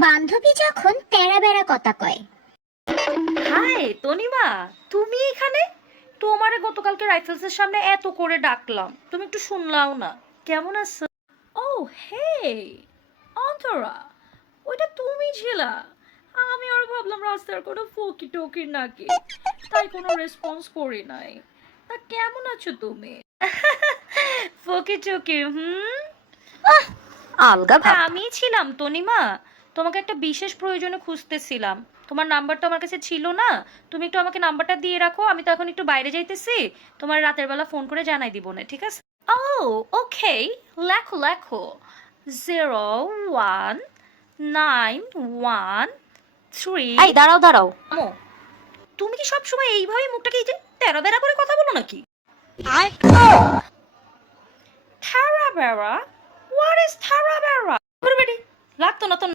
বান্ধবী যখন তেরা বেড়া কথা কয়। হাই তনিমা, তুমি এখানে? তোমারে গতকালকে রাইফেলসের সামনে এত করে ডাকলাম, তুমি একটু শুনলাও না। কেমন আছো? ও হে, অন্তরা, ওইটা তুমি ছিলা? আমি আর ভাবলাম রাস্তার কোনো ফকি টকির নাকি, তাই কোনো রেসপন্স করি নাই। তা কেমন আছো তুমি? ফকি টকির? আলগা ভাব। আমি ছিলাম তনিমা, তোমাকে একটা বিশেষ প্রয়োজনে খুঁজতেছিলাম। তোমার নাম্বার তো আমার কাছে ছিল না, তুমি একটু আমাকে নাম্বারটা দিয়ে রাখো, আমি তো এখন একটু বাইরে যাইতেছি, তোমার রাতের বেলা ফোন করে জানাই দিব না, ঠিক আছে? ও ওকে, লেখো লেখো, 01913। এই দাঁড়াও দাঁড়াও। আমো, তুমি কি সব সময় এইভাবে মুখটাকে এই যে তেরা বেড়া করে কথা বলো নাকি? থারা বেড়া? হোয়াট ইজ থারা বেড়া? লাগতো না তো